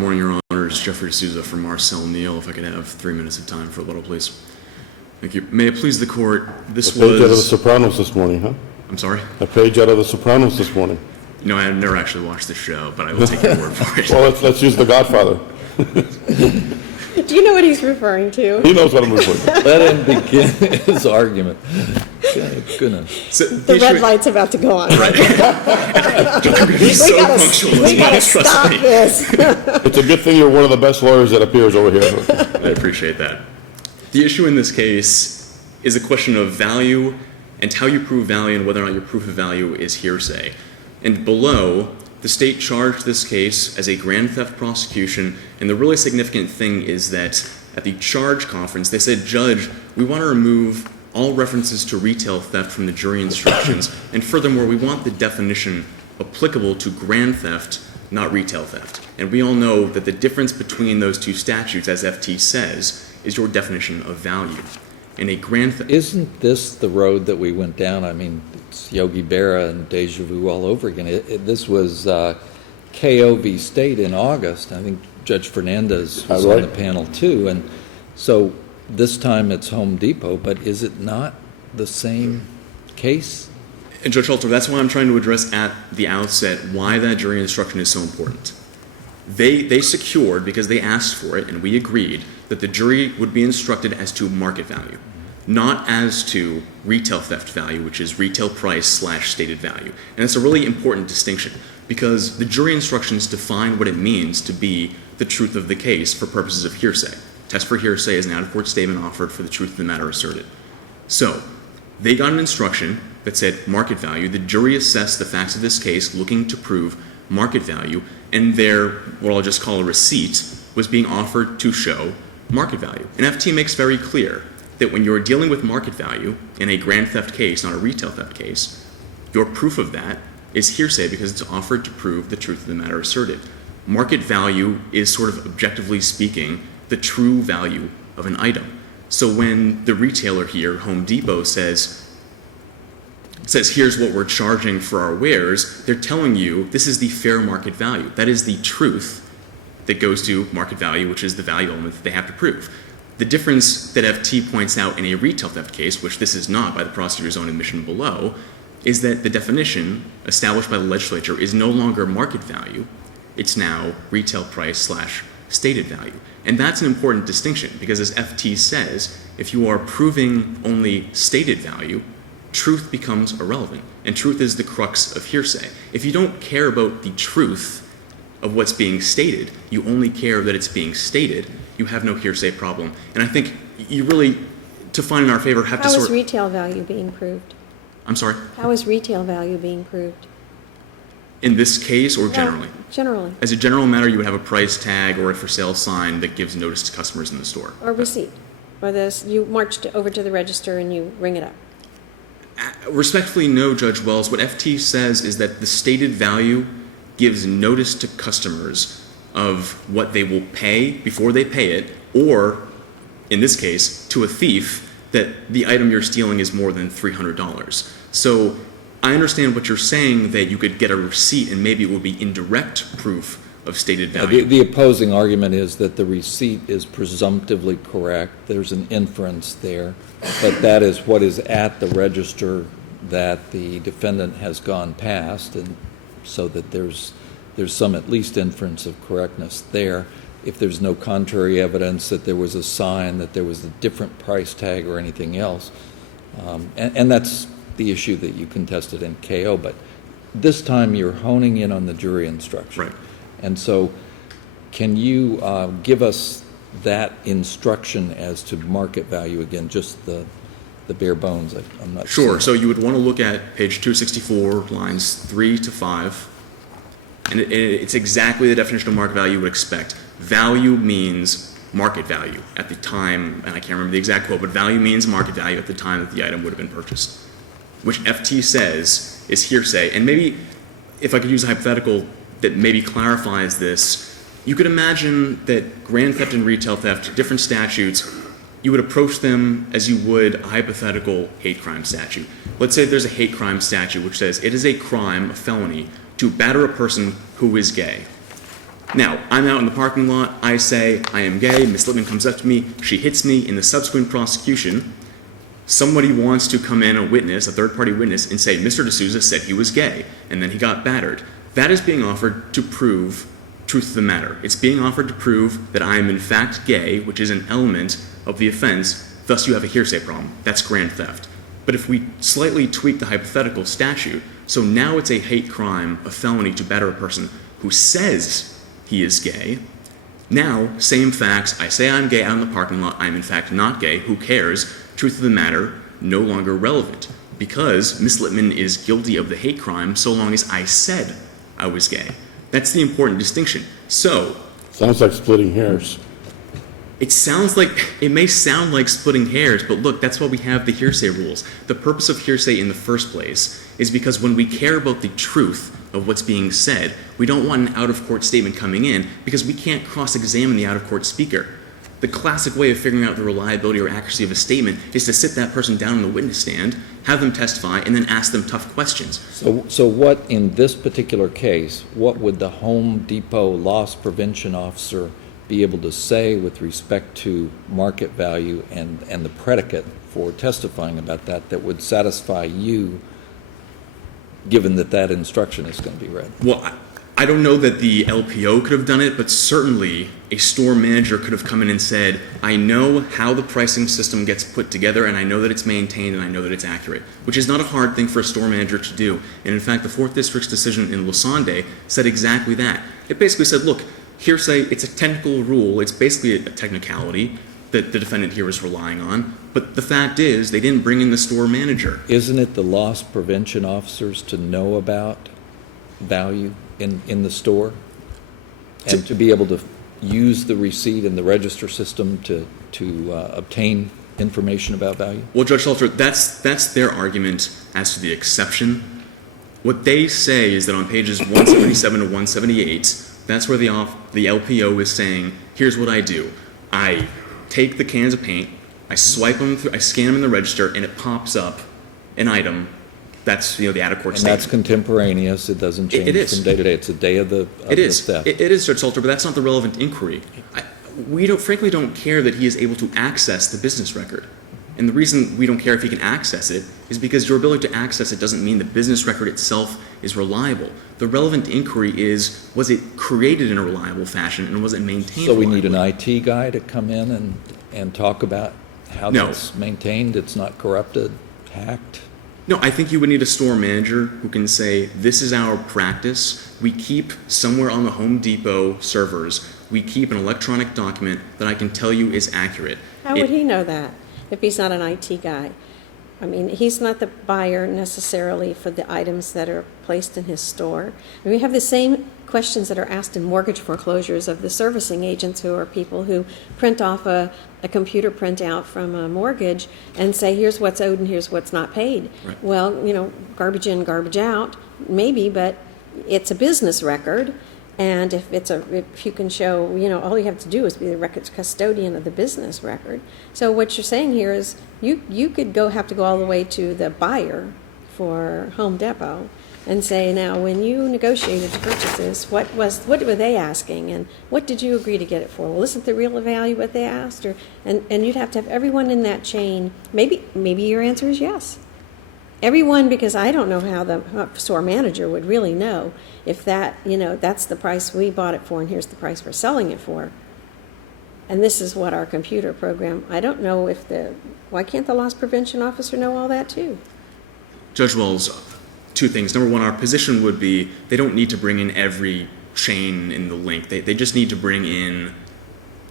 morning, Your Honors. Jeffrey D'Souza from Marcel Neal. If I could have 3 minutes of time for a little, please. Thank you. May it please the Court, this was... A page out of The Sopranos this morning, huh? I'm sorry? A page out of The Sopranos this morning. You know, I've never actually watched the show, but I will take your word for it. Well, let's use The Godfather. Do you know what he's referring to? He knows what I'm referring to. Let him begin his argument. Goodness. So, The red light's about to go on. Right. I'm going to be so punctual We as well, gotta trust stop me. this. It's a good thing you're one of the best lawyers that appears over here. I appreciate that. The issue in this case is a question of value and how you prove value and whether or not your proof of value is hearsay. And below, the state charged this case as a grand theft prosecution, and the really significant thing is that at the charge conference, they said, Judge, we want to remove all references to retail theft from the jury instructions, and furthermore, we want the definition applicable to grand theft, not retail theft. And we all know that the difference between those two statutes, as FT says, is your definition of value. In a grand theft... Isn't this the road that we went down? I mean, it's Yogi Berra and deja vu all over again. This was KOV State in August. I think Judge Fernandez was on the panel too. And so this time it's Home Depot, but is it not the same case? And Judge Halter, that's why I'm trying to address at the outset why that jury instruction is so important. They secured, because they asked for it, and we agreed, that the jury would be instructed as to market value, not as to retail theft value, which is retail price / stated value. And it's a really important distinction, because the jury instructions define what it means to be the truth of the case for purposes of hearsay. Test for hearsay is an out-of-court statement offered for the truth of the matter asserted. So, they got an instruction that said market value. The jury assessed the facts of this case looking to prove market value, and their, what I'll just call a receipt, was being offered to show market value. And FT makes very clear that when you're dealing with market value in a grand theft case, not a retail theft case, your proof of that is hearsay because it's offered to prove the truth of the matter asserted. Market value is sort of objectively speaking the true value of an item. So when the retailer here, Home Depot, says here's what we're charging for our wares, they're telling you this is the fair market value. That is the truth that goes to market value, which is the value element that they have to prove. The difference that FT points out in a retail theft case, which this is not by the prosecutor's own admission below, is that the definition established by the legislature is no longer market value, it's now retail price / stated value. And that's an important distinction because, as FT says, if you are proving only stated value, truth becomes irrelevant. And truth is the crux of hearsay. If you don't care about the truth of what's being stated, you only care that it's being stated, you have no hearsay problem. And I think you really, to find in our favor, have to sort of... How is retail value being proved? I'm sorry? How is retail value being proved? In this case or generally? Generally. As a general matter, you would have a price tag or a for sale sign that gives notice to customers in the store. Or receipt. Or this, you march over to the register and you ring it up. Respectfully, no, Judge Wells. What FT says is that the stated value gives notice to customers of what they will pay before they pay it, or, in this case, to a thief, that the item you're stealing is more than $300. So I understand what you're saying, that you could get a receipt and maybe it would be indirect proof of stated value. The opposing argument is that the receipt is presumptively correct. There's an inference there, but that is what is at the register that the defendant has gone past, and so that there's some at least inference of correctness there. If there's no contrary evidence that there was a sign, that there was a different price tag or anything else, and that's the issue that you contested in KO, but this time you're honing in on the jury instruction. Right. And so can you give us that instruction as to market value again, just the bare bones? I'm not Sure. sure. So you would want to look at page 264, lines 3 to 5. And it's exactly the definition of market value you would expect. Value means market value at the time, and I can't remember the exact quote, but value means market value at the time that the item would have been purchased, which FT says is hearsay. And maybe, if I could use a hypothetical that maybe clarifies this, you could imagine that grand theft and retail theft, different statutes, you would approach them as you would a hypothetical hate crime statute. Let's say there's a hate crime statute which says it is a crime, a felony, to batter a person who is gay. Now, I'm out in the parking lot, I say, I am gay, Miss Lippman comes up to me, she hits me. In the subsequent prosecution, somebody wants to come in, a witness, a third-party witness, and say, Mr. D'Souza said he was gay, and then he got battered. That is being offered to prove truth of the matter. It's being offered to prove that I am in fact gay, which is an element of the offense, thus you have a hearsay problem. That's grand theft. But if we slightly tweak the hypothetical statute, so now it's a hate crime, a felony to batter a person who says he is gay. Now, same facts, I say I'm gay out in the parking lot, I'm in fact not gay, who cares? Truth of the matter, no longer relevant, because Miss Lippman is guilty of the hate crime so long as I said I was gay. That's the important distinction. So, Sounds like splitting hairs. it may sound like splitting hairs, but look, that's why we have the hearsay rules. The purpose of hearsay in the first place is because when we care about the truth of what's being said, we don't want an out-of-court statement coming in because we can't cross-examine the out-of-court speaker. The classic way of figuring out the reliability or accuracy of a statement is to sit that person down on the witness stand, have them testify, and then ask them tough questions. So what, in this particular case, what would the Home Depot loss prevention officer be able to say with respect to market value and the predicate for testifying about that would satisfy you, given that instruction is going to be read? Well, I don't know that the LPO could have done it, but certainly a store manager could have come in and said, I know how the pricing system gets put together, and I know that it's maintained, and I know that it's accurate, which is not a hard thing for a store manager to do. And in fact, the 4th District's decision in Lusande said exactly that. It basically said, look, hearsay, it's a technical rule, it's basically a technicality that the defendant here is relying on, but the fact is they didn't bring in the store manager. Isn't it the loss prevention officers to know about value in the store and to be able to use the receipt in the register system to obtain information about value? Well, Judge Salter, that's their argument as to the exception. What they say is that on pages 177 to 178, that's where the LPO is saying, here's what I do. I take the cans of paint, I swipe them through, I scan them in the register, and it pops up an item. That's the out-of-court And statement. that's contemporaneous. It doesn't change It is. from day to day. It's a day of the theft. It is, Judge Salter, but that's not the relevant inquiry. We frankly don't care that he is able to access the business record. And the reason we don't care if he can access it is because your ability to access it doesn't mean the business record itself is reliable. The relevant inquiry is, was it created in a reliable fashion and was it maintained So we need an reliably? IT guy to come in and talk about how No. that's maintained, it's not corrupted, hacked? No, I think you would need a store manager who can say, this is our practice. We keep somewhere on the Home Depot servers, we keep an electronic document that I can tell you is accurate. How would he know that if he's not an IT guy? I mean, he's not the buyer necessarily for the items that are placed in his store. And we have the same questions that are asked in mortgage foreclosures of the servicing agents, who are people who print off a computer printout from a mortgage and say, here's what's owed and here's what's not paid. Right. Well, garbage in, garbage out, maybe, but it's a business record. And if you can show, all you have to do is be the records custodian of the business record. So what you're saying here is you could have to go all the way to the buyer for Home Depot and say, now, when you negotiated the purchases, what were they asking, and what did you agree to get it for? Well, isn't the real value what they asked? And you'd have to have everyone in that chain. Maybe your answer is yes. Everyone, because I don't know how the store manager would really know if that's the price we bought it for and here's the price we're selling it for. And this is what our computer program, I don't know why can't the loss prevention officer know all that too? Judge Wells, two things. Number one, our position would be they don't need to bring in every chain in the link. They just need to bring in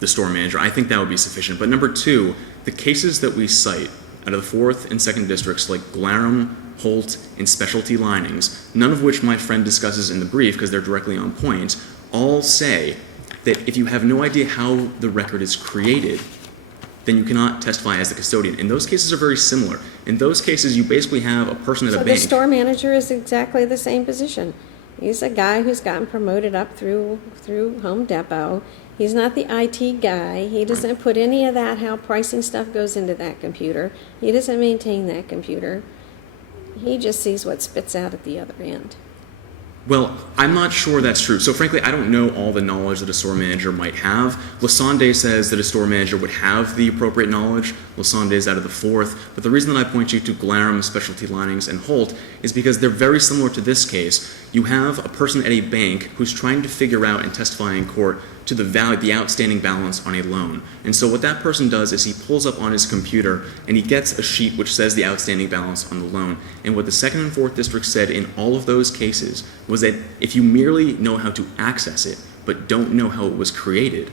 the store manager. I think that would be sufficient. But number two, the cases that we cite out of the 4th and 2nd districts, like Glarum, Holt, and Specialty Linings, none of which my friend discusses in the brief because they're directly on point, all say that if you have no idea how the record is created, then you cannot testify as the custodian. And those cases are very similar. In those cases, you basically have a person at a So bank. the store manager is exactly the same position. He's a guy who's gotten promoted up through Home Depot. He's not the IT guy. He doesn't put any of that, how pricing stuff goes into that computer. He doesn't maintain that computer. He just sees what spits out at the other end. Well, I'm not sure that's true. So frankly, I don't know all the knowledge that a store manager might have. Lasande says that a store manager would have the appropriate knowledge. Lasande is out of the fourth. But the reason that I point you to Glarum, Specialty Linings, and Holt is because they're very similar to this case. You have a person at a bank who's trying to figure out and testify in court to the outstanding balance on a loan. And so what that person does is he pulls up on his computer and he gets a sheet which says the outstanding balance on the loan. And what the second and fourth districts said in all of those cases was that if you merely know how to access it but don't know how it was created,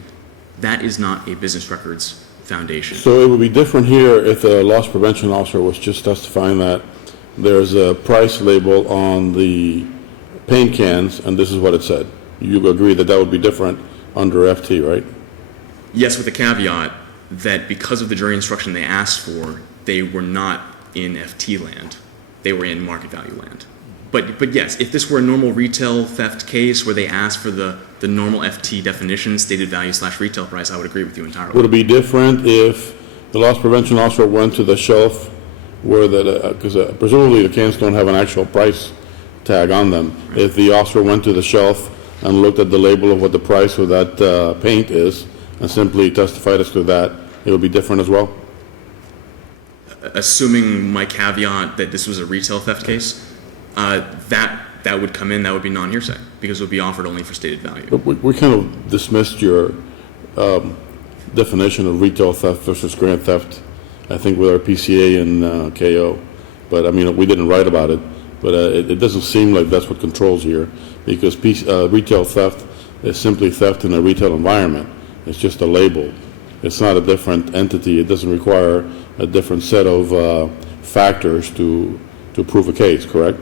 that is not a business records foundation. So it would be different here if the loss prevention officer was just testifying that there's a price label on the paint cans and this is what it said. You agree that that would be different under FT, right? Yes, with the caveat that because of the jury instruction they asked for, they were not in FT land. They were in market value land. But yes, if this were a normal retail theft case where they asked for the normal FT definition, stated value / retail price, I would agree with you entirely. Would it be different if the loss prevention officer went to the shelf where because presumably the cans don't have an actual price tag on them. Right. If the officer went to the shelf and looked at the label of what the price of that paint is and simply testified as to that, it would be different as well? Assuming my caveat that this was a retail theft case, that would come in, that would be non-hearsay, because it would be offered only for stated value. But we kind of dismissed your definition of retail theft versus grand theft, I think, with our PCA and KO. But, I mean, we didn't write about it. But it doesn't seem like that's what controls here, because retail theft is simply theft in a retail environment. It's just a label. It's not a different entity. It doesn't require a different set of factors to prove a case, correct?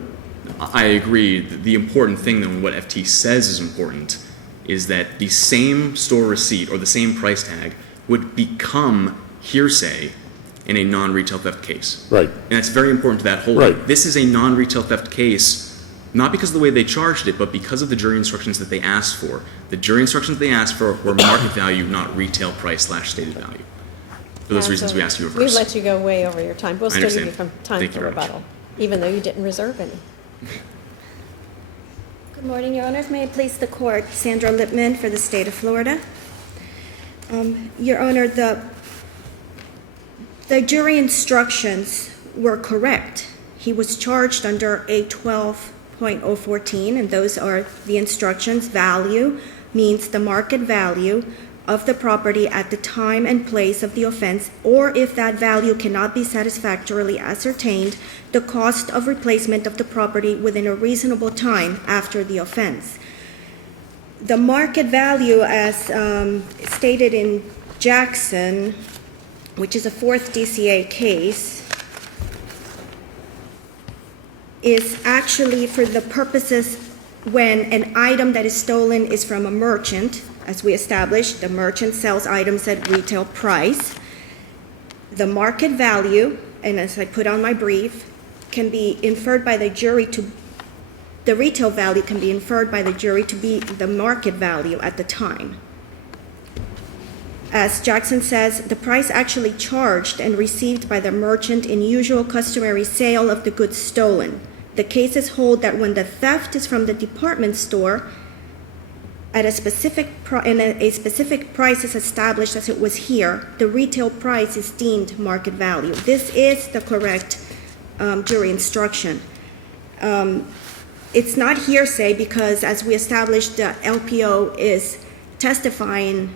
I agree. The important thing, though, and what FT says is important, is that the same store receipt or the same price tag would become hearsay in a non-retail theft case. Right. And that's very important to that whole. Right. This is a non-retail theft case, not because of the way they charged it, but because of the jury instructions that they asked for. The jury instructions they asked for were market value, not retail price / stated value. For those reasons, we asked you to reverse. We let you go way over your time. We'll still give you time Thank for you very much. rebuttal, even though you didn't reserve any. Good morning, Your Honors. May it please the Court, Sandra Lippman for the State of Florida. Your Honor, the jury instructions were correct. He was charged under A12.014, and those are the instructions. Value means the market value of the property at the time and place of the offense, or if that value cannot be satisfactorily ascertained, the cost of replacement of the property within a reasonable time after the offense. The market value, as stated in Jackson, which is a fourth DCA case, is actually for the purposes when an item that is stolen is from a merchant. As we established, the merchant sells items at retail price. The market value, and as I put on my brief, can be inferred by the jury to, the retail value can be inferred by the jury to be the market value at the time. As Jackson says, the price actually charged and received by the merchant in usual customary sale of the goods stolen. The cases hold that when the theft is from the department store, at a specific price is established, as it was here, the retail price is deemed market value. This is the correct jury instruction. It's not hearsay because, as we established, the LPO is testifying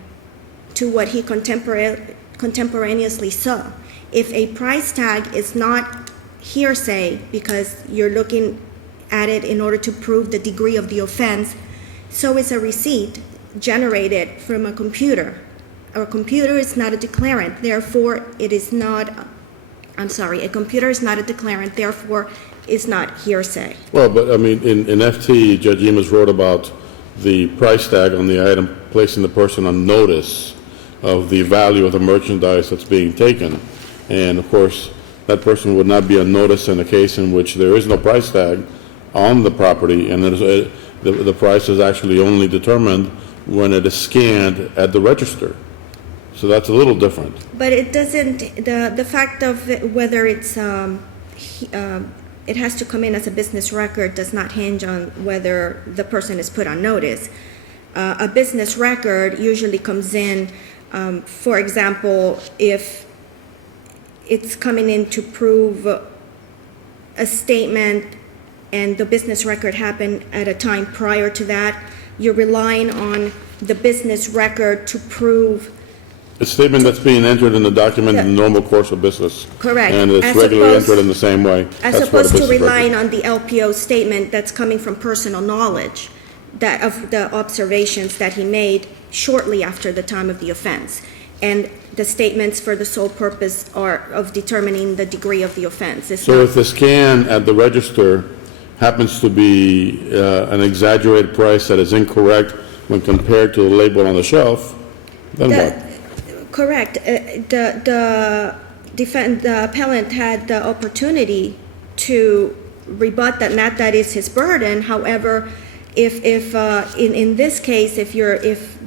to what he contemporaneously saw. If a price tag is not hearsay because you're looking at it in order to prove the degree of the offense, so is a receipt generated from a computer. A computer is not a declarant, therefore it is not, a computer is not a declarant, therefore is not hearsay. Well, but I mean, in FT, Judge Emas wrote about the price tag on the item, placing the person on notice of the value of the merchandise that's being taken. And of course, that person would not be on notice in a case in which there is no price tag on the property, and the price is actually only determined when it is scanned at the register. So that's a little different. But it doesn't, the fact of whether it's it has to come in as a business record does not hinge on whether the person is put on notice. A business record usually comes in, for example, if it's coming in to prove a statement and the business record happened at a time prior to that, you're relying on the business record to prove. A statement that's being entered in the document in the normal course of business. Correct. And it's As regularly opposed- entered in the same way. As That's what a opposed to business record- relying on the LPO statement that's coming from personal knowledge that of the observations that he made shortly after the time of the offense. And the statements for the sole purpose are of determining the degree of the offense. It's So not- if the scan at the register happens to be an exaggerated price that is incorrect when compared to the label on the shelf, then what? Correct. The appellant had the opportunity to rebut that, not that is his burden. However, if in this case, if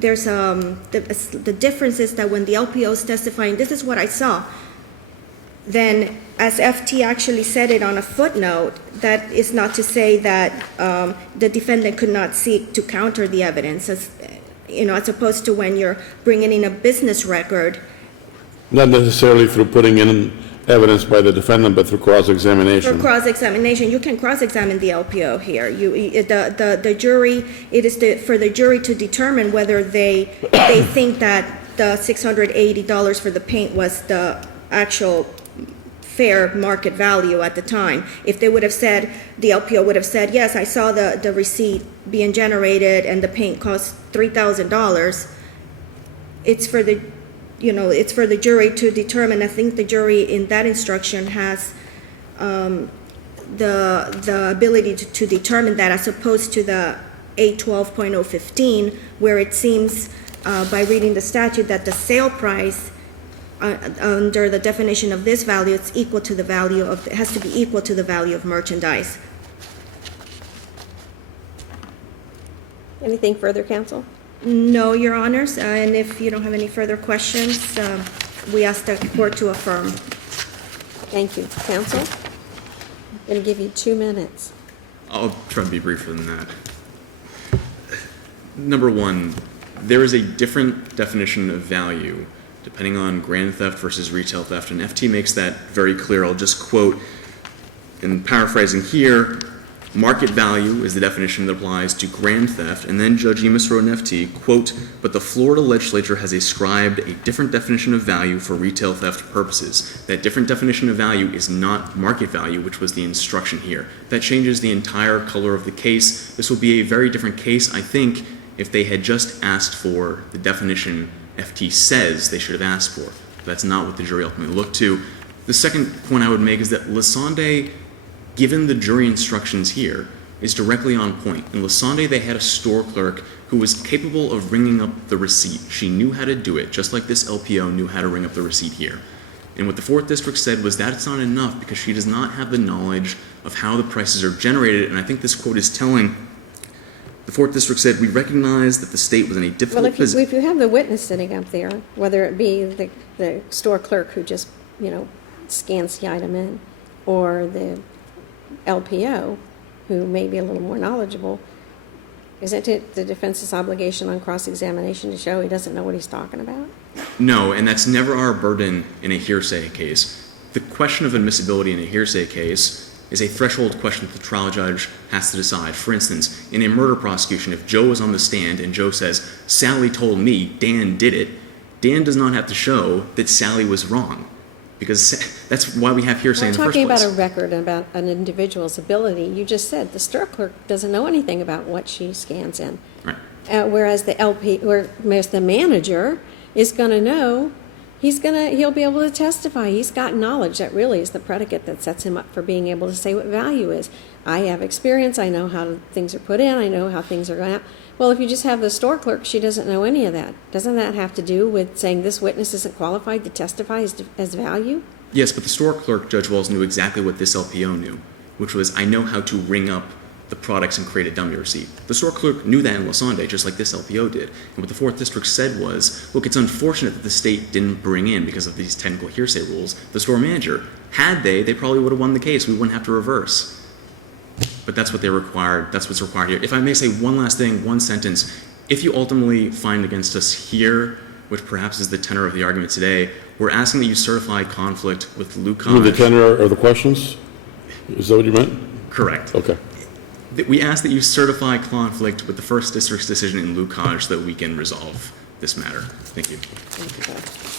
there's the difference is that when the LPO is testifying, this is what I saw, then as FT actually said it on a footnote, that is not to say that the defendant could not seek to counter the evidence, as opposed to when you're bringing in a business record. Not necessarily through putting in evidence by the defendant, but through cross-examination. For cross-examination, you can cross-examine the LPO here. The jury, it is for the jury to determine whether they think that the $680 for the paint was the actual fair market value at the time. If they would have said, the LPO would have said, yes, I saw the receipt being generated and the paint cost $3,000, it's for the jury to determine. I think the jury in that instruction has the ability to determine that, as opposed to the 812.015, where it seems by reading the statute that the sale price under the definition of this value, it has to be equal to the value of merchandise. Anything further, counsel? No, Your Honors, and if you don't have any further questions, we ask the court to affirm. Thank you. Counsel? I'm going to give you 2 minutes. I'll try to be briefer than that. Number one, there is a different definition of value depending on grand theft versus retail theft, and FT makes that very clear. I'll just quote, in paraphrasing here, market value is the definition that applies to grand theft, and then Judge Emis wrote in FT, quote, but the Florida legislature has ascribed a different definition of value for retail theft purposes. That different definition of value is not market value, which was the instruction here. That changes the entire color of the case. This will be a very different case, I think, if they had just asked for the definition FT says they should have asked for. That's not what the jury ultimately looked to. The second point I would make is that Lasande, given the jury instructions here, is directly on point. In Lasande, they had a store clerk who was capable of ringing up the receipt. She knew how to do it, just like this LPO knew how to ring up the receipt here. And what the 4th District said was that it's not enough because she does not have the knowledge of how the prices are generated, and I think this quote is telling. The 4th District said, we recognize that the state was in a difficult position. Well, if you have the witness sitting up there, whether it be the store clerk who just, scans the item in, or the LPO, who may be a little more knowledgeable, isn't it the defense's obligation on cross-examination to show he doesn't know what he's talking about? No, and that's never our burden in a hearsay case. The question of admissibility in a hearsay case is a threshold question that the trial judge has to decide. For instance, in a murder prosecution, if Joe is on the stand and Joe says, Sally told me Dan did it, Dan does not have to show that Sally was wrong, because that's why we have hearsay in the first place. We're talking about a record, about an individual's ability. You just said the store clerk doesn't know anything about what she scans in. Right. Whereas the manager is going to know, he'll be able to testify. He's got knowledge. That really is the predicate that sets him up for being able to say what value is. I have experience. I know how things are put in. I know how things are going out. Well, if you just have the store clerk, she doesn't know any of that. Doesn't that have to do with saying this witness isn't qualified to testify as value? Yes, but the store clerk, Judge Wells, knew exactly what this LPO knew, which was, I know how to ring up the products and create a dummy receipt. The store clerk knew that in Lasande, just like this LPO did. And what the 4th District said was, look, it's unfortunate that the state didn't bring in, because of these technical hearsay rules, the store manager. Had they probably would have won the case. We wouldn't have to reverse. But that's what they required. That's what's required here. If I may say one last thing, one sentence. If you ultimately find against us here, which perhaps is the tenor of the argument today, we're asking that you certify conflict with Lucas. With the tenor of the questions? Is that what you meant? Correct. Okay. We ask that you certify conflict with the 1st District's decision in Lucas so that we can resolve this matter. Thank you. Thank you, Bob.